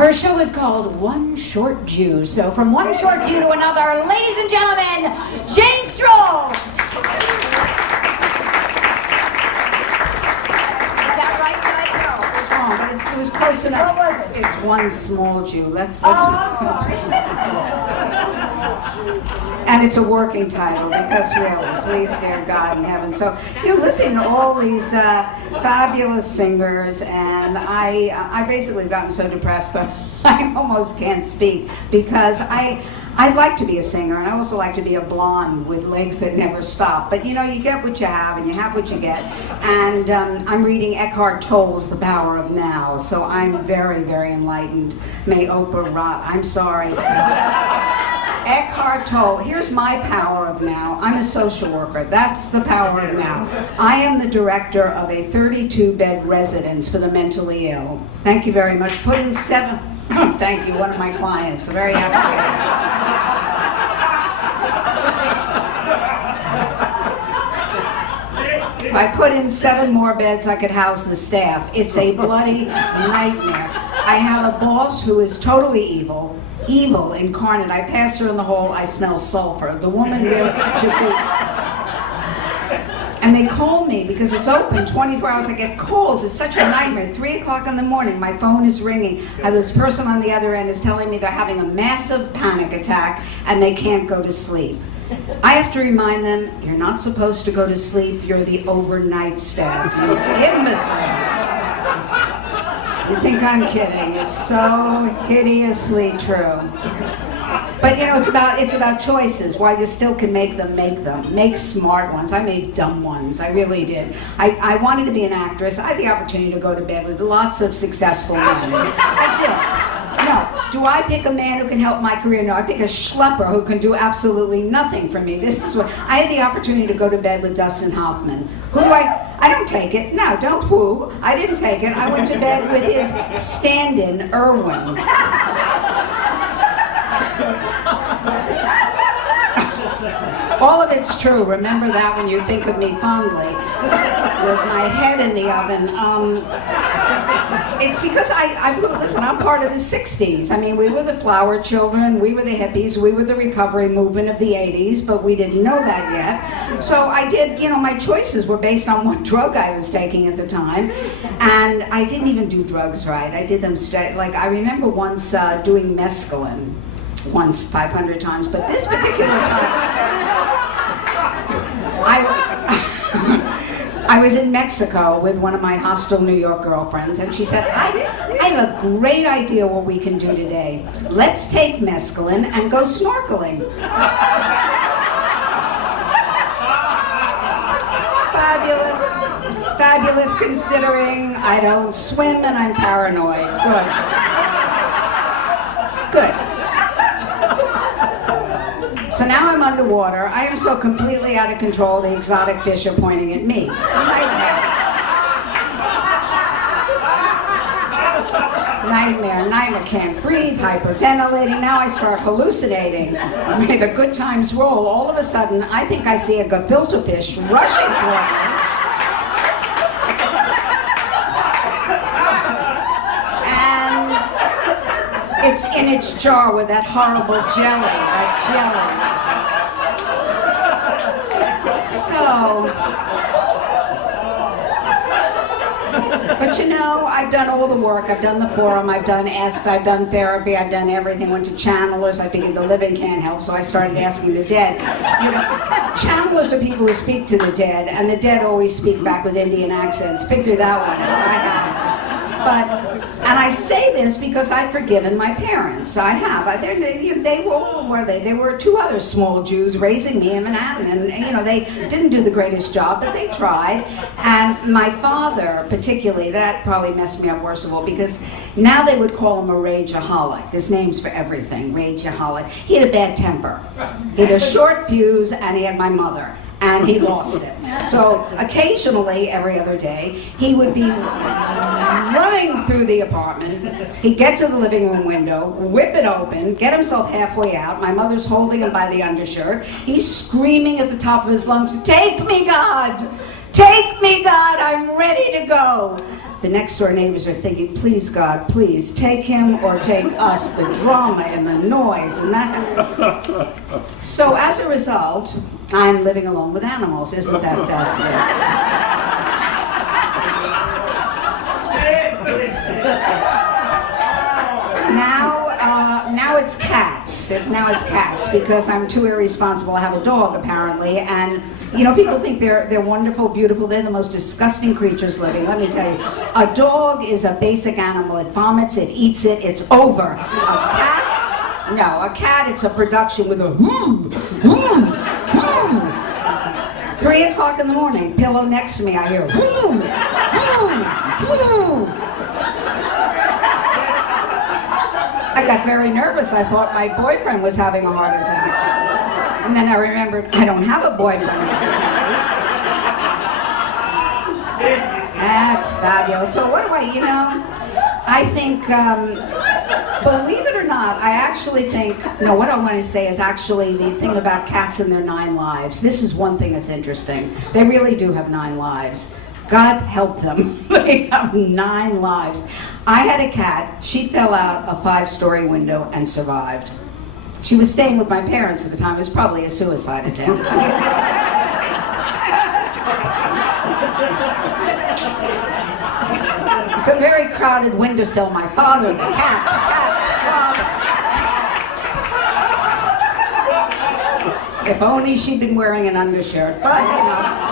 Her show is called One Short Jew. So from one short Jew to another, ladies and gentlemen, Jane Stroll. It was close enough. It's One Small Jew. Let's and it's a working title because really, please, dear God in heaven. So you're listening to all these fabulous singers, and I basically gotten so depressed that I almost can't speak because I'd like to be a singer, and I also like to be a blonde with legs that never stop. But you know, you get what you have, and you have what you get. And I'm reading Eckhart Tolle's The Power of Now, so I'm very, very enlightened. May Oprah rot. I'm sorry. Eckhart Tolle. Here's my power of now. I'm a social worker. That's the power of now. I am the director of a 32-bed residence for the mentally ill. Thank you very much. Put in 7. Thank you, one of my clients. I'm very happy. If I put in 7 more beds, I could house the staff. It's a bloody nightmare. I have a boss who is totally evil incarnate. I pass her in the hall, I smell sulfur. The woman really should be. And they call me because it's open 24 hours. I get calls. It's such a nightmare. 3 o'clock in the morning, my phone is ringing. And this person on the other end is telling me they're having a massive panic attack and they can't go to sleep. I have to remind them, you're not supposed to go to sleep. You're the overnight staff. You imbecile. You think I'm kidding. It's so hideously true. But you know, it's about choices. While you still can make them. Make smart ones. I made dumb ones. I really did. I wanted to be an actress. I had the opportunity to go to bed with lots of successful men. I did. No. Do I pick a man who can help my career? No. I pick a schlepper who can do absolutely nothing for me. This is what I had the opportunity to go to bed with Dustin Hoffman. Who do I don't take it. No, don't woo. I didn't take it. I went to bed with his stand-in, Irwin. All of it's true. Remember that when you think of me fondly, with my head in the oven. It's because listen, I'm part of the 60s. I mean, we were the flower children, we were the hippies, we were the recovery movement of the 80s, but we didn't know that yet. So I did, my choices were based on what drug I was taking at the time. And I didn't even do drugs right. I did them steady. Like, I remember once doing mescaline. Once 500 times, but this particular time I was in Mexico with one of my hostile New York girlfriends, and she said, I have a great idea what we can do today. Let's take mescaline and go snorkeling. Fabulous considering I don't swim and I'm paranoid. Good. So now I'm underwater. I am so completely out of control, the exotic fish are pointing at me. Nightmare, can't breathe, hyperventilating. Now I start hallucinating. May the good times roll. All of a sudden, I think I see a gefilte fish rushing toward me. It's in its jar with that horrible jelly, But I've done all the work. I've done the forum, I've done EST, I've done therapy, I've done everything. Went to channelers. I figured the living can't help, so I started asking the dead. Channelers are people who speak to the dead, and the dead always speak back with Indian accents. Figure that one out. I have. And I say this because I've forgiven my parents. I have. They were 2 other small Jews raising me in Manhattan, and they didn't do the greatest job, but they tried. And my father, particularly, that probably messed me up worst of all, because now they would call him a rageaholic. There's names for everything. Rageaholic. He had a bad temper. He had a short fuse, and he had my mother. And he lost it. So occasionally, every other day, he would be running through the apartment. He'd get to the living room window, whip it open, get himself halfway out. My mother's holding him by the undershirt. He's screaming at the top of his lungs, "Take me, God! Take me, God! I'm ready to go!" the next door neighbors are thinking, please God, please take him or take us, the drama and the noise and that. So as a result, I'm living alone with animals. Isn't that festive? Now it's cats. Now it's cats because I'm too irresponsible. I have a dog apparently, and you know, people think they're wonderful, beautiful. They're the most disgusting creatures living. Let me tell you, a dog is a basic animal. It vomits, it eats it, it's over. A cat, no, a cat. It's a production with a whoo, whoo, whoo. 3 o'clock in the morning, pillow next to me, I hear whoo, whoo, whoo. I got very nervous. I thought my boyfriend was having a heart attack. And then I remembered I don't have a boyfriend. That's fabulous. So what do I think, believe it or not, I actually think, no, what I want to say is actually the thing about cats and their 9 lives. This is one thing that's interesting. They really do have 9 lives. God help them. They have 9 lives. I had a cat. She fell out a 5-story window and survived. She was staying with my parents at the time. It was probably a suicide attempt. It was a very crowded windowsill. My father, the cat, the father. If only she'd been wearing an undershirt, but you know.